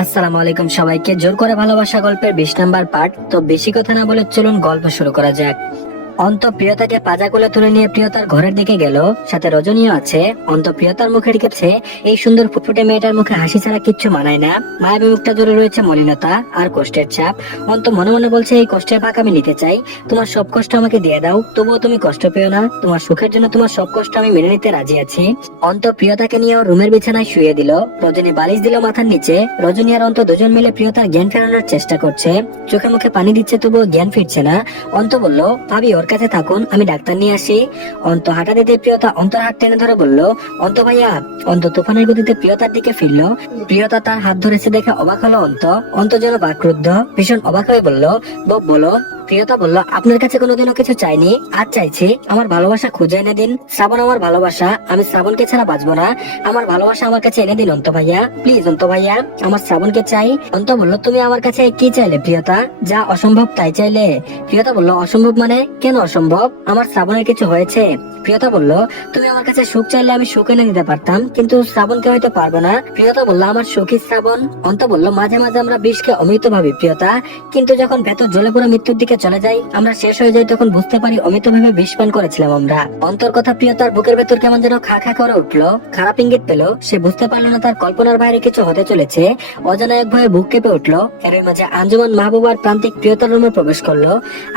আসসালামু আলাইকুম সবাইকে। জোর করে ভালোবাসা গল্পের 20 নাম্বার পার্ট। তো বেশি কথা না বলে চলুন গল্প শুরু করা যাক। অন্ত প্রিয়তাকে পাজা কোলে তুলে নিয়ে প্রিয়তার ঘরের দিকে গেল, সাথে রজনীও আছে। অন্ত প্রিয়তার মুখের কাছে এই সুন্দর ফুটফুটে মেয়েটার মুখে হাসি ছাড়া কিচ্ছু মানায় না। মায়াবী মুখটা জুড়ে রয়েছে মলিনতা আর কষ্টের ছাপ। অন্ত মনে মনে বলছে, এই কষ্টের ভাগ আমি নিতে চাই। তোমার সব কষ্ট আমাকে দিয়ে দাও, তবুও তুমি কষ্ট পেও না। তোমার সুখের জন্য তোমার সব কষ্ট আমি মেনে নিতে রাজি আছি। অন্ত প্রিয়তাকে নিয়ে রুমের বিছানায় শুয়ে দিল। রজনী বালিশ দিল মাথার নিচে। রজনী আর অন্ত দুজন মিলে প্রিয়তার জ্ঞান ফেরানোর চেষ্টা করছে। চোখে মুখে পানি দিচ্ছে, তবুও জ্ঞান ফিরছে না। অন্ত বলল, ভাবি ওর কাছে থাকুন, আমি ডাক্তার নিয়ে আসি। অন্ত হাঁটা দিতে প্রিয়তা অন্তর হাত টেনে ধরে বলল, অন্ত ভাইয়া। অন্ত তুফানের গতিতে প্রিয়তার দিকে ফিরল। প্রিয়তা তার হাত ধরেছে দেখে অবাক হলো অন্ত। অন্ত যেন বাক্রুদ্ধ, ভীষণ অবাক হয়ে বলল, বলো। প্রিয়তা বলল, আপনার কাছে কোনোদিনও কিছু চাইনি, আজ চাইছি। আমার ভালোবাসা খুঁজে এনে দিন। শ্রাবণ আমার ভালোবাসা, আমি শ্রাবণকে ছাড়া বাঁচবো না। আমার ভালোবাসা আমার কাছে এনে দিন অন্ত ভাইয়া, প্লিজ অন্ত ভাইয়া, আমার শ্রাবণকে চাই। অন্ত বলল, তুমি আমার কাছে কি চাইলে প্রিয়তা? যা অসম্ভব তাই চাইলে? প্রিয়তা বলল, অসম্ভব মানে? কেন অসম্ভব? আমার শ্রাবণের কিছু হয়েছে? প্রিয়তা বলল, তুমি আমার কাছে সুখ চাইলে আমি সুখ এনে দিতে পারতাম, কিন্তু শ্রাবণকে হয়তো পারবো না। প্রিয়তা বলল, আমার সুখী শ্রাবণ। অন্ত বলল, মাঝে মাঝে আমরা বিষকে অমৃত ভাবি প্রিয়তা, কিন্তু যখন ভেতর জ্বলে পুরো মৃত্যুর দিকে চলে যাই, আমরা শেষ হয়ে যাই, তখন বুঝতে পারি অমৃত ভেবে বিষ পান করেছিলাম আমরা। অন্তর কথা প্রিয়তার বুকের ভেতর কেমন যেন খা খা করে উঠলো। খারাপ ইঙ্গিত পেল। সে বুঝতে পারলো না তার কল্পনার বাইরে কিছু হতে চলেছে। অজানা এক ভয়ে বুক কেঁপে উঠলো। এর মাঝে আঞ্জুমান মাহবুবার প্রান্তিক প্রিয়তার রুমে প্রবেশ করলো।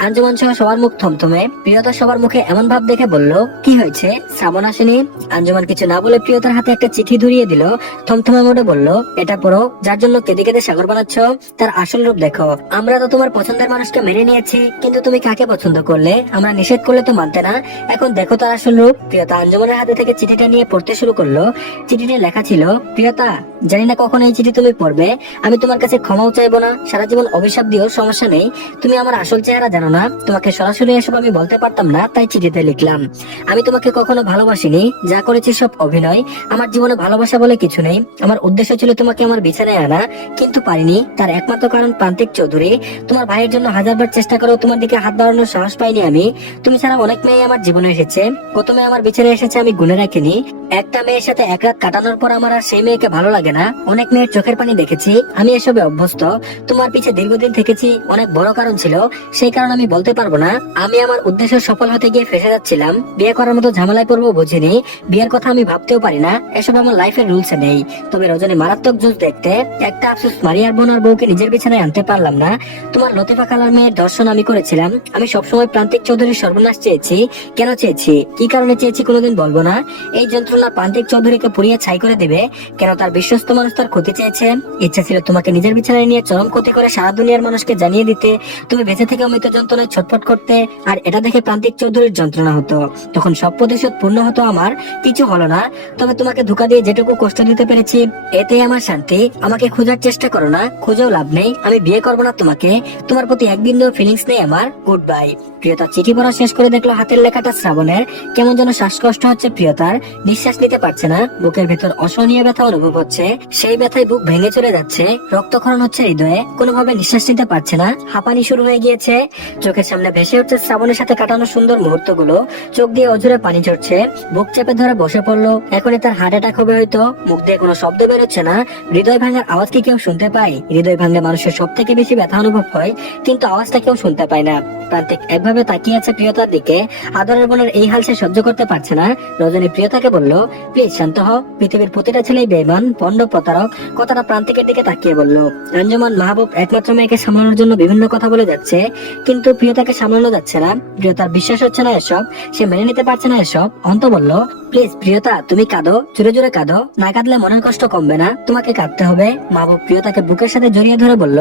আঞ্জুমান সহ সবার মুখ থমথমে। প্রিয়তা সবার মুখে এমন ভাব দেখে বলল, কি হয়েছে? শ্রাবণ আসেনি? আঞ্জুমান কিছু না বলে প্রিয়তার হাতে একটা চিঠি ধরিয়ে দিল। থমথমে মোড়ে বলল, এটা পড়ো। যার জন্য কেঁদে কেঁদে সাগর বানাচ্ছ, তার আসল রূপ দেখো। আমরা তো তোমার পছন্দের মানুষকে মেনে নিয়েছি, কিন্তু তুমি কাকে পছন্দ করলে? আমরা নিষেধ করলে তো মানতে না। এখন দেখো তার আসল রূপ। প্রিয়তা আঞ্জুমানের হাতে থেকে চিঠিটা নিয়ে পড়তে শুরু করলো। চিঠিতে লেখা ছিল, প্রিয়তা, জানি না কখন এই চিঠি তুমি পড়বে। আমি তোমার কাছে ক্ষমাও চাইবো না, সারা জীবন অভিশাপ দিও, সমস্যা নেই। তুমি আমার আসল চেহারা জানো না, তোমাকে সরাসরি এসব আমি বলতে পারতাম না, তাই চিঠিতে লিখলাম। আমি তোমাকে কখনো ভালোবাসিনি, যা করেছি সব অভিনয়। আমার জীবনে ভালোবাসা বলে কিছু নেই। আমার উদ্দেশ্য ছিল তোমাকে আমার বিছানায় আনা, কিন্তু পারিনি। তার একমাত্র কারণ প্রান্তিক চৌধুরী। তোমার ভাইয়ের জন্য হাজারবার চেষ্টা করেও তোমার দিকে হাত বাড়ানোর সাহস পাইনি আমি। তুমি ছাড়া অনেক মেয়ে আমার জীবনে এসেছে, কত মেয়ে আমার বিছানায় এসেছে আমি গুনে রাখিনি। একটা মেয়ের সাথে এক রাত কাটানোর পর আমার আর সেই মেয়েকে ভালো লাগে না। অনেক মেয়ের চোখের পানি দেখেছি, আমি এসবে অভ্যস্ত। তোমার পিছে দীর্ঘদিন থেকেছি, অনেক বড় কারণ ছিল, সেই কারণ আমি বলতে পারবো না। আমি আমার উদ্দেশ্য সফল হতে গিয়ে ফেসে যাচ্ছিলাম। বিয়ে করার মতো ঝামেলায় পড়বো বুঝিনি। বিয়ের কথা আমি ভাবতেও পারি না, এসব আমার লাইফের রুলসে নেই। তবে রজনী মারাত্মক জোশ দেখতে। একটা আফসোস, মারিয়ার বোন আর বউকে নিজের বিছানায় আনতে পারলাম না। তোমার লতিফা খালার মেয়ের দর্শন আমি করেছিলাম। আমি সবসময় প্রান্তিক চৌধুরীর সর্বনাশ চেয়েছি। কেন চেয়েছি, কি কারণে চেয়েছি কোনোদিন বলবো না। এই যন্ত্রণা প্রান্তিক চৌধুরীকে পুড়িয়ে ছাই করে দেবে। কেন তার বিশ্বস্ত মানুষ তার ক্ষতি চেয়েছে। ইচ্ছা ছিল তোমাকে নিজের বিছানায় নিয়ে চরম ক্ষতি করে সারা দুনিয়ার মানুষকে জানিয়ে দিতে। তুমি বেঁচে থেকে মৃত যন্ত্রণায় ছটফট করতে, আর এটা দেখে প্রান্তিক চৌধুরীর যন্ত্রণা হতো। তখন সব প্রতিশোধ পূর্ণ হতো আমার। কিছু হলো না, তবে তোমাকে ধোঁকা দিয়ে যেটুকু কষ্ট দিতে পেরেছি, এতেই আমার শান্তি। আমাকে খোঁজার চেষ্টা করো না, খুঁজেও লাভ নেই। আমি বিয়ে করবো না তোমাকে। তোমার প্রতি এক বিন্দু ফিলিংস নেই আমার। Good bye. প্রিয়তা চিঠি পড়া শেষ করে দেখলো হাতের লেখাটা শ্রাবণের। কেমন যেন শ্বাসকষ্ট হচ্ছে প্রিয়তার, নিঃশ্বাস নিতে পারছে না। বুকের ভেতর অসহনীয় ব্যথা অনুভব হচ্ছে। সেই ব্যথায় বুক ভেঙে চলে যাচ্ছে, রক্তক্ষরণ হচ্ছে হৃদয়ে। কোনোভাবে নিঃশ্বাস নিতে পারছে না, হাঁপানি শুরু হয়ে গিয়েছে। চোখের সামনে ভেসে উঠছে শ্রাবণের সাথে কাটানো সুন্দর মুহূর্তগুলো। চোখ দিয়ে অঝরে পানি ঝরছে। বুক চেপে ধরে বসে পড়লো। এখনই তার হার্ট অ্যাটাক হবে হয়তো। মুখ দিয়ে কোনো শব্দ বেরোচ্ছে না। হৃদয় ভাঙার আওয়াজ কি কেউ শুনতে পায়? হৃদয় ভাঙলে মানুষের সব থেকে বেশি ব্যথা অনুভব হয়, কিন্তু আওয়াজটা কেউ শুনতে পায় না। প্রান্তিক একভাবে তাকিয়ে আছে প্রিয়তার দিকে। আদরের বোনের এই হাল সে সহ্য করতে পারছে না। রজনী প্রিয়তাকে বলল, প্লিজ শান্ত হও। পৃথিবীর প্রতিটা ছেলেই বেঈমান, পণ্ড, প্রতারক। কথাটা প্রান্তিকের দিকে তাকিয়ে বলল। আঞ্জুমান মাহবুব একমাত্র মেয়েকে সামলানোর জন্য বিভিন্ন কথা বলে যাচ্ছে, কিন্তু প্রিয়তাকে সামলানো যাচ্ছে না। প্রিয়তার বিশ্বাস হচ্ছে না এসব, সে মেনে নিতে পারছে না এসব। অন্ত বলল, প্লিজ প্রিয়তা, তুমি কাঁদো, জোরে জোরে কাঁদো। না কাঁদলে মনের কষ্ট কমবে না, তোমাকে কাঁদতে হবে। মাহবুব প্রিয়তাকে বুকের সাথে জড়িয়ে ধরে বলল,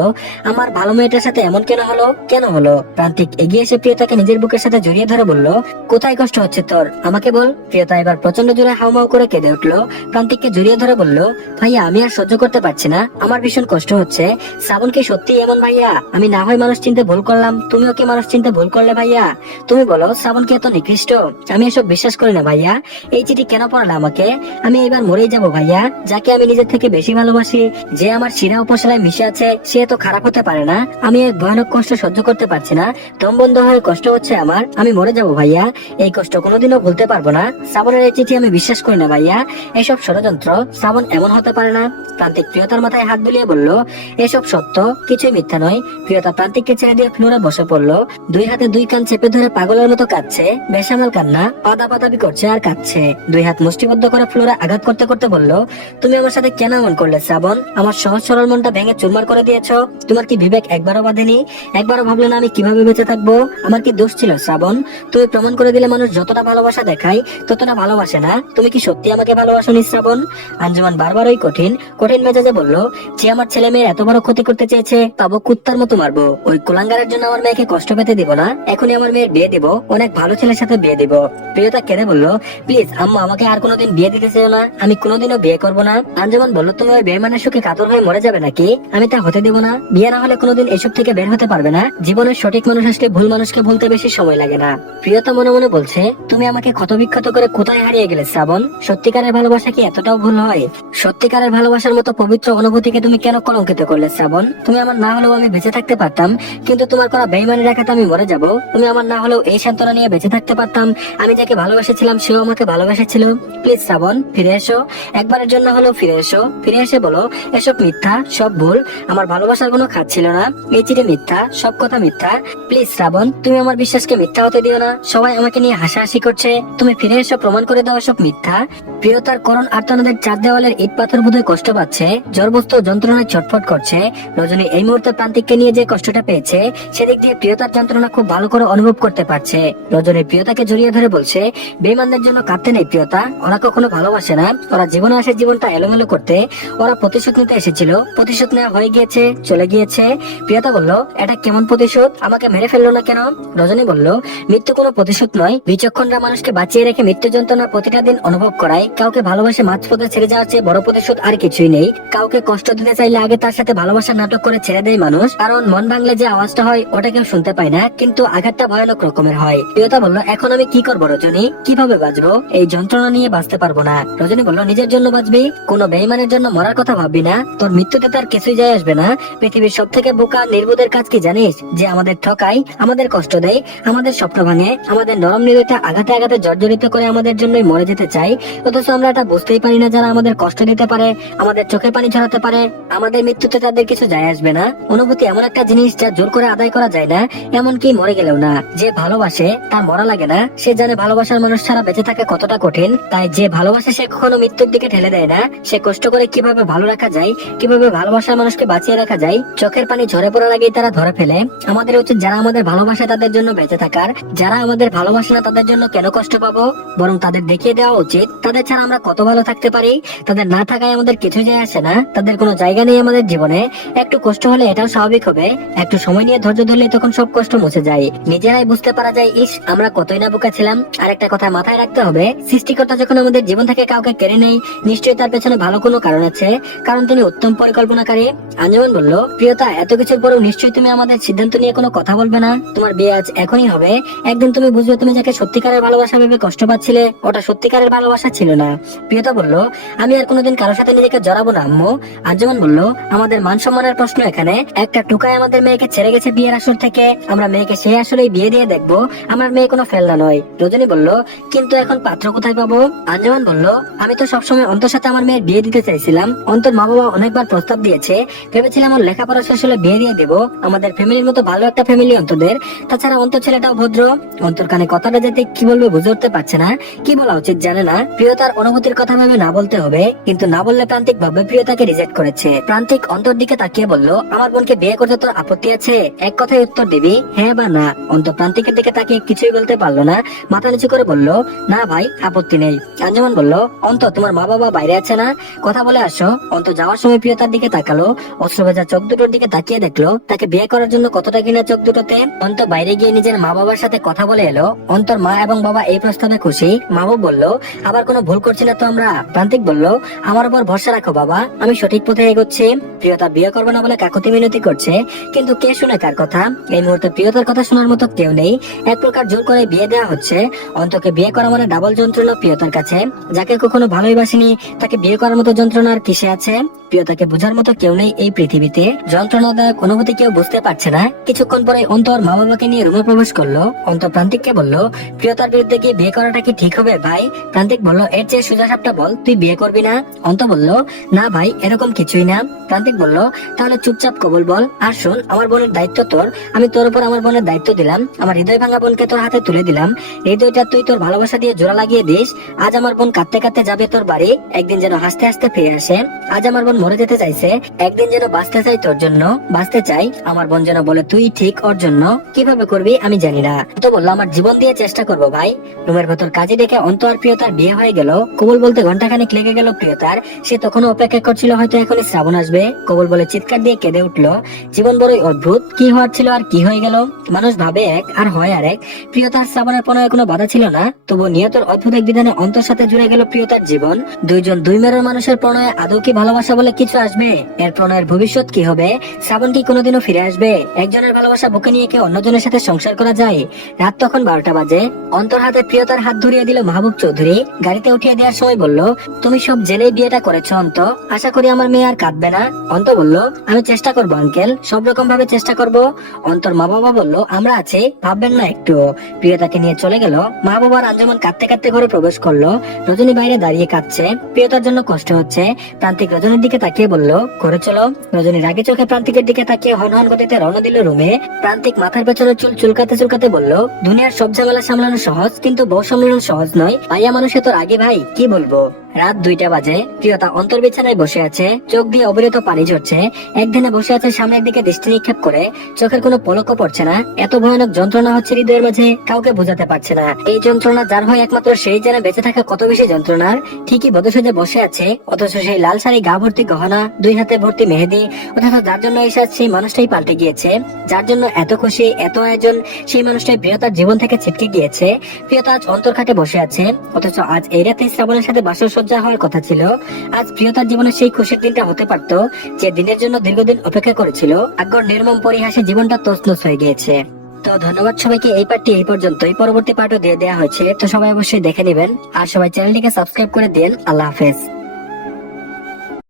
আমার ভালো মেয়েটার সাথে এমন কেন হলো, কেন হলো? প্রান্তিক এগিয়ে এসে প্রিয়তাকে নিজের বুকের সাথে জড়িয়ে ধরে বলল, কোথায় কষ্ট হচ্ছে তোর, আমাকে বল। প্রিয়তা এবার প্রচন্ড জোরে হাউমাউ করে কেঁদে উঠলো। প্রান্তিককে জড়িয়ে ধরে বলল, ভাইয়া আমি আর সহ্য করতে পারছি না, আমার ভীষণ কষ্ট হচ্ছে। শ্রাবণ কি সত্যি এমন ভাইয়া? আমি না হয় মানুষ চিনতে ভুল করলাম, তুমিও কি মানুষ চিনতে ভুল করলে ভাইয়া? তুমি বলো শ্রাবণ কি এত নিকৃষ্ট? আমি এসব বিশ্বাস করি না ভাইয়া। এই চিঠি কেন পড়ালে আমাকে? আমি এবার মরেই যাবো ভাইয়া। যাকে আমি নিজের থেকে বেশি ভালোবাসি, যে আমার শিরা উপশিরায় মিশে আছে, সে এত খারাপ হতে পারে না। আমি এক ভয়ানক কষ্ট সহ্য করতে উঠতে পারছি না, দম বন্ধ হয়ে কষ্ট হচ্ছে আমার, আমি মরে যাবো ভাইয়া, এই কষ্ট কোনোদিনও ভুলতে পারবো না। শ্রাবণের এই চিঠি আমি বিশ্বাস করি না ভাইয়া, এসব ষড়যন্ত্র, শ্রাবণ এমন হতে পারে না। প্রান্তিক প্রিয়তার মাথায় হাত বুলিয়ে বলল, এসব সত্য, কিছুই মিথ্যা নয়। প্রিয়তা প্রান্তিককে ছেড়ে দিয়ে ফ্লোরে বসে পড়লো, দুই হাতে দুই কান চেপে ধরে পাগলের মতো কাঁদছে, বেসামাল কান্না, পাদাপাদাবি করছে আর কাঁদছে। দুই হাত মুষ্টিবদ্ধ করে ফ্লোরে আঘাত করতে করতে বলল, তুমি আমার সাথে কেন এমন করলে শ্রাবণ? আমার সহজ সরল মনটা ভেঙে চুরমার করে দিয়েছো। তোমার কি বিবেক একবারও বাঁধেনি? একবারও ভাবলে না আমি কিভাবে বেঁচে থাকবো? আমার কি দোষ ছিল শ্রাবণ? তুমি প্রমাণ করে দিলে মানুষ যতটা ভালোবাসা দেখায় ততটা ভালোবাসে না। তুমি কি সত্যি আমাকে ভালোবাসোনি শ্রাবণ? আঞ্জুমান বারবার ওই কঠিন কঠিন মেজাজে বলল, যে আমার ছেলে মেয়ের এত বড় ক্ষতি করতে চেয়েছে তাবো কুত্তার মতো মারবো। ওই কুলাঙ্গারের জন্য আমার মেয়েকে কষ্ট পেতে দিব না। এখনই আমার মেয়ের বিয়ে দিব, অনেক ভালো ছেলের সাথে বিয়ে দিব। প্রিয়তা কেঁদে বলল, প্লিজ আম্মা, আমাকে আর কোনোদিন বিয়ে দিতে চেও না, আমি কোনোদিনও বিয়ে করবো না। আঞ্জুমান বলল, তুমি ওই বেইমানের সুখে কাতর হয়ে মরে যাবে নাকি? আমি তা হতে দিব না। বিয়ে না হলে কোনোদিন এসব থেকে বের হতে পারবে না। জীবনের সঠিক মানুষ আসলে ভুল মানুষকে ভুলতে বেশি সময় লাগে না। প্রিয়তা মনে মনে বলছে, তুমি আমাকে ক্ষতবিক্ষত করে কোথায় হারিয়ে গেলে শ্রাবণ? সত্যিকারের ভালোবাসা কি এতটাও ভুল হয়? সত্যিকারের ভালোবাসার মতো পবিত্র অনুভূতিকে তুমি কেন কলঙ্কিত করলে শ্রাবণ? তুমি আমার না হলেও আমি বেঁচে থাকতে পারতাম, কিন্তু তোমার করা বেইমানি রাখাতে আমি মরে যাব। তুমি আমার না হলেও এই সান্ত্বনা নিয়ে বেঁচে থাকতে পারতাম, আমি যাকে ভালোবেসেছিলাম সেও আমাকে ভালোবেসেছিল। প্লিজ শ্রাবণ, ফিরে এসো, একবারের জন্য হলেও ফিরে এসো। ফিরে এসে বলো, এসব মিথ্যা, সব ভুল, আমার ভালোবাসার কোনো খাত ছিল না, এই চিঠি মিথ্যা, সব কথা মিথ্যা। প্লিজ শ্রাবণ, তুমি আমার বিশ্বাসকে মিথ্যা হতে দিও না। সবাই আমাকে নিয়ে হাসাহাসি করছে, তুমি ফিরে এসো, প্রমাণ করে দাও সব মিথ্যা। প্রিয়তার করুণ আর্তনাদের চার দেওয়ালের ইট পাথর বোধহয় কষ্ট পাচ্ছে, জড়বস্ত যন্ত্রণায় ছটফট করছে। রজনী এই মুহূর্তে প্রান্তিককে নিয়ে যে কষ্টটা পেয়েছে সেদিক দিয়ে প্রিয়তার যন্ত্রণা খুব ভালো করে অনুভব করতে পারছে। রজনী প্রিয়তাকে জড়িয়ে ধরে বলছে, বেঈমানদের জন্য কাঁদতে নেই প্রিয়তা, ওরা কখনো ভালোবাসে না, ওরা জীবনে আসে জীবনটা এলোমেলো করতে। ওরা প্রতিশোধ নিতে এসেছিল, প্রতিশোধ নেওয়া হয়ে গিয়েছে, চলে গিয়েছে। প্রিয়তা বলল, এটা কেমন প্রতিশোধ? আমাকে মেরে ফেললো না কেন? রজনী বলল, মৃত্যু কোনো প্রতিশোধ নয়, বিচক্ষণরা মানুষকে বাঁচিয়ে রেখে মৃত্যু যন্ত্রণা প্রতিটা দিন অনুভব করায়। কাউকে ভালোবাসে মাঝপথে ছেড়ে যাওয়ার চেয়ে বড় প্রতিশোধ আর কিছুই নেই। কাউকে কষ্ট দিতে চাইলে আগে তার সাথে ভালোবাসার নাটক করে ছেড়ে দেয় মানুষ, কারণ মন ভাঙলে যে আওয়াজটা হয় ওটা কেউ শুনতে পায় না, কিন্তু আঘাতটা ভয়ানক রকমের হয়। প্রিয়তা বলল, এখন আমি কি করবো রজনী? কিভাবে বাঁচবো? এই যন্ত্রণা নিয়ে বাঁচতে পারবো না। রজনী বলল, নিজের জন্য বাঁচবি, কোনো বেঈমানের জন্য মরার কথা ভাববি না। তোর মৃত্যুতে তার কিছুই যায় আসবে না। পৃথিবীর সব থেকে বোকা নির্বোধের কাজ কি জানিস? যে আমাদের ঠকায়, আমাদের কষ্ট দেয়, আমাদের স্বপ্ন ভাঙে, আমাদের নরম হৃদয়টা আঘাতে আঘাতে জর্জরিত করে আমাদের জন্যই মরে যেতে চাই। অথচ আমরা এটা বুঝতেই পারি না, যারা আমাদের কষ্ট দিতে পারে, আমাদের চোখে পানি ঝরাতে পারে, আমাদের মৃত্যুতে তাদের কিছু যায় আসবে না। অনুভূতি এমন একটা জিনিস যা জোর করে আদায় করা যায় না, এমনকি মরে গেলেও না। যে ভালোবাসে তার মরা লাগে না, সে জানে ভালোবাসার মানুষ ছাড়া বেঁচে থাকা কতটা কঠিন। তাই যে ভালোবাসে সে কখনো মৃত্যুর দিকে ঠেলে দেয় না, সে কষ্ট করে কিভাবে ভালো রাখা যায়, কিভাবে ভালোবাসার মানুষকে বাঁচিয়ে রাখা যায়, চোখের পানি ঝরে পড়ার আগেই তারা ধরে ফেলে। আমাদের উচিত যারা আমাদের ভালোবাসে তাদের জন্য বেঁচে থাকার, যারা আমাদের ভালোবাসে না তাদের জন্য কেন কষ্ট পাবো, বরং তাদের দেখিয়ে দেওয়া উচিত তাদের ছাড়া আমরা কত ভালো থাকতে পারি। তাদের না থাকায় আমাদের কিছু যায় আসে না, তাদের কোনো জায়গা নেই আমাদের জীবনে। একটু কষ্ট হলে এটাও স্বাভাবিক হবে, একটু সময় নিয়ে ধৈর্য ধরলে তখন সব কষ্ট মুছে যায়, নিজেরাই বুঝতে পারা যায়, ইস আমরা কতই না বোকা ছিলাম। আর একটা কথা মাথায় রাখতে হবে, সৃষ্টিকর্তা যখন আমাদের জীবন থেকে কাউকে কেড়ে নেই, নিশ্চয়ই তার পেছনে ভালো কোনো কারণ আছে, কারণ তিনি উত্তম পরিকল্পনাকারী। আঞ্জুমান বলল, প্রিয়তা এত কিছুর পরেও নিশ্চয়ই তুমি আমাদের সিদ্ধান্ত নিয়ে কোনো কথা বলবে না? তোমার বিয়ে আজ এখনই হবে, একদিন তুমি বুঝবে তুমি যাকে সত্যিকারের ভালোবাসা ভেবে কষ্ট পাচ্ছিলে ওটা সত্যিকারের ভালোবাসা ছিল না। প্রিয়তা বলল, আমি আর কোনোদিন কারোর সাথে নিজেকে জড়াবো না আম্মু। আঞ্জুমান বলল, আমাদের মান সম্মানের প্রশ্ন এখানে, একটা টুকায় আমাদের মেয়েকে ছেড়ে গেছে বিয়ের আসর থেকে, আমরা মেয়েকে সেই আসলেই বিয়ে দিয়ে দেখবো, আমার মেয়ে কোনো ফেলনা নয়। রজনী বলল, কিন্তু এখন পাত্র কোথায় পাবো? আঞ্জুমান বলল, আমি তো সবসময় অন্তর সাথে আমার মেয়ের বিয়ে দিতে চাইছিলাম, অন্তর মা বাবা অনেকবার প্রস্তাব দিয়েছে, ভেবেছিলাম ওর লেখাপড়া শেষ হলে বিয়ে দিয়ে দেবো, আমাদের ফ্যামিলির মতো ভালো একটা ফ্যামিলি অন্তদের। তাছাড়া অন্তর ছেলেটাও ভদ্র। অন্তর কানে কথাটা যেতে কি বলবে বুঝে উঠতে পারছে না, কি বলা উচিত জানে না। প্রিয়তার অনুভূতির কথা ভেবে না বলতে হবে, কিন্তু না বললে প্রান্তিক ভাবে প্রিয়তাকে রিজেক্ট করেছে। প্রান্তিক অন্তর দিকে তাকিয়ে বলল, আমার বোনকে বিয়ে করতে তোর আপত্তি আছে? এক কথায় উত্তর দিবি, হ্যাঁ বা না। অন্তর প্রান্তিকের দিকে তাকিয়ে কিছুই বলতে পারলো না, মাথা নিচু করে বলল, না ভাই, আপত্তি নেই। আঞ্জুমান বলল, অন্তর তোমার মা বাবা বাইরে আছে না, কথা বলে আসো। অন্তর যাওয়ার সময় প্রিয়তার দিকে তাকালো, অস্ত্র ভেজা চোখ দুটোর দিকে তাকিয়ে দেখলো তাকে বিয়ে করার জন্য কতটা কিনা চোখ দুটোতে। অন্তর বাইরে গিয়ে নিজের মা বাবার সাথে কথা বলে এলো। অন্তর মা এবং বাবা এই প্রস্তাবে খুশি। মা বাবা বলল, আবার কোনো ভুল করছি না তো আমরা? প্রান্তিক বলল, আমার উপর ভরসা রাখো বাবা, আমি সঠিক পথে এগোচ্ছি। প্রিয়তা বিয়ে করবে না বলে কাকুতি মিনতি করছে, কিন্তু কে শুনে কার কথা? এই মুহূর্তে প্রিয়তার কথা শোনার মতো কেউ নেই, এক প্রকার জোর করে বিয়ে দেওয়া হচ্ছে। অন্তকে বিয়ে করা মানে ডাবল যন্ত্রণা প্রিয়তার কাছে, যাকে কখনো ভালোই বাসিনি তাকে বিয়ে করার মতো যন্ত্রণা আর কিসে আছে? প্রিয়তাকে বোঝার মতো কেউ নেই এই পৃথিবীতে, যন্ত্রণাদায়ক অনুভূতি কেউ বুঝতে পারছে না। কিছুক্ষণ পরে অন্তর মা বাবাকে নিয়ে রুমে প্রবেশ করলো। অন্তর প্রান্তিককে বলল, প্রিয়তার বিরুদ্ধে গিয়ে বিয়ে করাটা কি ঠিক হবে ভাই? প্রান্তিক বলল, এর চেয়ে সোজা সাপটা বল, তুই বিয়ে করবি না? অন্ত বলল, না ভাই, এরকম কিছুই না। প্রান্তিক বলল, তাহলে চুপচাপ কবুল বল। আর শোন, আমার বোনের দায়িত্ব তোর, আমি তোর উপর আমার বোনের দায়িত্ব দিলাম। আমার হৃদয় ভাঙা বোনকে তোর হাতে তুলে দিলাম। হৃদয়টা তুই তোর ভালোবাসা দিয়ে জোড়া লাগিয়ে দিস। আজ আমার বোন কাঁদতে কাঁদতে যাবে তোর বাড়ি, একদিন যেন হাসতে হাসতে ফিরে আসে। আজ আমার বোন মরে যেতে চাইছে, একদিন যেন বাঁচতে চাই তোর জন্য, বাঁচতে চাই। আমার বোন যেন বলে তুই ঠিক ওর জন্য। কিভাবে করবি আমি জানি না, তো বললো আমার জীবন দিয়ে চেষ্টা করবো ভাই। রুমের ভেতর কাজে ডেকে অন্ত আর প্রিয়তার বিয়ে হয়ে গেল। কবুল বলতে ঘন্টাখানেক লেগে গেল প্রিয়তার। সে তখনও অপেক্ষা করছিল হয়তো এখনই শ্রাবণ আসবে। কবুল বলে চিৎকার দিয়ে কেঁদে উঠলো। জীবন বড়ই অদ্ভুত, কি হওয়ার ছিল আর কি হয়ে গেল। মানুষ ভাবে এক আর হয় আরেক। প্রিয়তার শ্রাবণের প্রণয়ে কোনো বাধা ছিল না, তবু নিয়তের অদ্ভুত এক বিধানে অন্তর সাথে জুড়ে গেল প্রিয়তার জীবন। দুইজন দুই মেরুর মানুষের প্রণয়ে আদৌ কি ভালোবাসা বলে কিছু আসবে? এর প্রণয়ের ভবিষ্যৎ কি হবে? শ্রাবণ কি কোনোদিনও ফিরে আসবে? একজনের ভালোবাসা বুকে নিয়ে কেউ অন্যজনের সাথে সংসার করা যায়? রাত তখন 12টা বাজে। অন্তর হাতে প্রিয়তার হাত ধরিয়ে দিল মাহবুব চৌধুরী। গাড়িতে উঠিয়ে দেওয়ার সময় বলল, তুমি সব জেনেই বিয়েটা করেছো অন্ত, আশা করি আমার মেয়ে আর কাঁদবে না। অন্ত বলল, আমি চেষ্টা করবো আঙ্কেল, সব রকম ভাবে চেষ্টা করব। অন্তর মা বাবা বলল, আমরা আছি, ভাববেন না একটু। প্রিয়তাকে নিয়ে চলে গেল। মা বাবার আঞ্জুমান কাঁদতে কাঁদতে ঘরে প্রবেশ করলো। রজনী বাইরে দাঁড়িয়ে কাঁদছে, প্রিয়তার জন্য কষ্ট হচ্ছে। প্রান্তিক রজনীর দিকে তাকিয়ে বলল, ঘরে চলো। রজনী রাগে চোখে প্রান্তিকের দিকে তাকিয়ে হনহন গতিতে রওনা দিল রুমে। প্রান্তিক মাথার পেছনে চুল চুলকাতে চুলকাতে বলল, দুনিয়ার সব ঝামেলা সামলানো সহজ, কিন্তু বউ সামলানো সহজ নয়। ভাইয়া মানুষে তোর আগে ভাই, কি বলবো। রাত 2টা বাজে। প্রিয়তা অন্তর বিছানায় বসে আছে, চোখ দিয়ে অবিরত পানি ঝরছে। একদিনে বসে আছে সামনের দিকে দৃষ্টি নিক্ষেপ করে, চোখের কোনো পলকও পড়ছে না। এত ভয়ানক যন্ত্রণা হচ্ছে হৃদয়ের মাঝে, কাউকে বোঝাতে পারছে না। এই যন্ত্রণা যার হয় একমাত্র সেই যেন বেঁচে থাকা কত বেশি যন্ত্রণার। ঠিকই বদসজে বসে আছে, অথচ সেই লাল শাড়ি, গা ভর্তি গহনা, 2 হাতে ভর্তি মেহেদি। অথচ যার জন্য এসে সেই মানুষটাই পাল্টে গিয়েছে। যার জন্য এত খুশি, এত আয়োজন, সেই মানুষটাই প্রিয়তার জীবন থেকে ছিটকে গিয়েছে। প্রিয়তা আজ অন্তর খাটে বসে আছে, অথচ আজ এই রাতে শ্রাবণের সাথে বাসর সজ্জা হওয়ার কথা ছিল। আজ প্রিয়তার জীবনে সেই খুশির দিনটা হতে পারত, যে দিনের জন্য দীর্ঘদিন অপেক্ষা করেছিল। আগ্রহ নির্মম পরিহাসে জীবনটা তছনছ হয়ে গিয়েছে। তো ধন্যবাদ সবাইকে, এই পার্টটি এই পর্যন্তই। পরবর্তী পার্টও দিয়ে দেওয়া হয়েছে, তো সবাই অবশ্যই দেখে নেবেন। আর সবাই চ্যানেলটিকে সাবস্ক্রাইব করে দিন। আল্লাহ হাফেজ।